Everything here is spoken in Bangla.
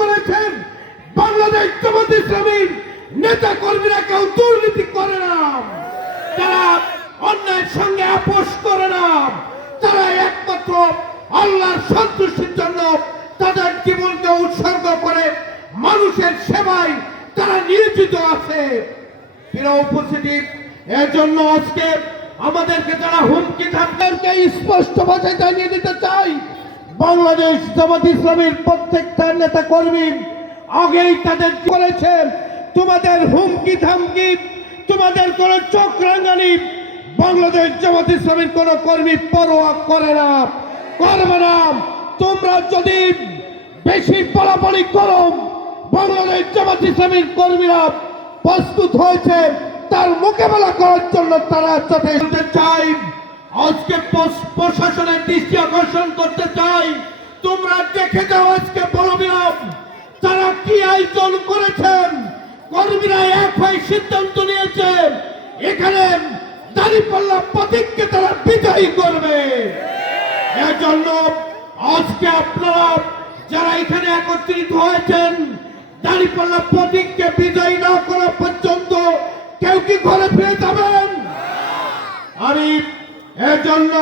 করেছেন। বাংলাদেশ জামাত ইসলামীর নেতা কর্মীরা কেউ দুর্নীতি করে না, তারা অন্যায়ের সঙ্গে আপোষ করে না, তারা একমাত্র আল্লাহর সন্তুষ্টির জন্য তাদের জীবনকে উৎসর্গ করে মানুষের সেবায় তারা নিয়োজিত আছে। প্রিয় উপস্থিতি, এর জন্য আজকে আমাদেরকে যারা হুমকি ধামকে স্পষ্ট ভাষায় জানিয়ে দিতে চাই, বাংলাদেশ জামাত ইসলামীর প্রত্যেকটা নেতা কর্মী আগেই তাদের করেছে। তোমাদের হুমকি ধামকি, তোমাদের কোন চোখ রাঙানি বাংলাদেশ জামাত ইসলামীর কোন কর্মী পরোয়া করে না, করবে না। তোমরা যদি বেশি বলাবলি করো, বাংলাদেশ জামাত ইসলামীর কর্মীরা প্রস্তুত হয়েছে তার মোকাবেলা করার জন্য। তারা যথেষ্ট চাই, আজকে প্রশাসনের দৃষ্টি আকর্ষণ করতে চাই, তোমরা দেখে যাও আজকে বলবিরাম তারা কি আয়োজন করেছেন। কর্মীরা এক হয়ে সিদ্ধান্ত নিয়েছে এখানে দাঁড়িপাল্লা প্রতীককে তারা বিজয়ী করবে। এজন্য আজকে আপনারা যারা এখানে একত্রিত হয়েছেন, দাঁড়িপাল্লা প্রতীককে বিজয়ী না করা পর্যন্ত কেউ কি ঘরে ফিরে যাবেন? আমি এজন্য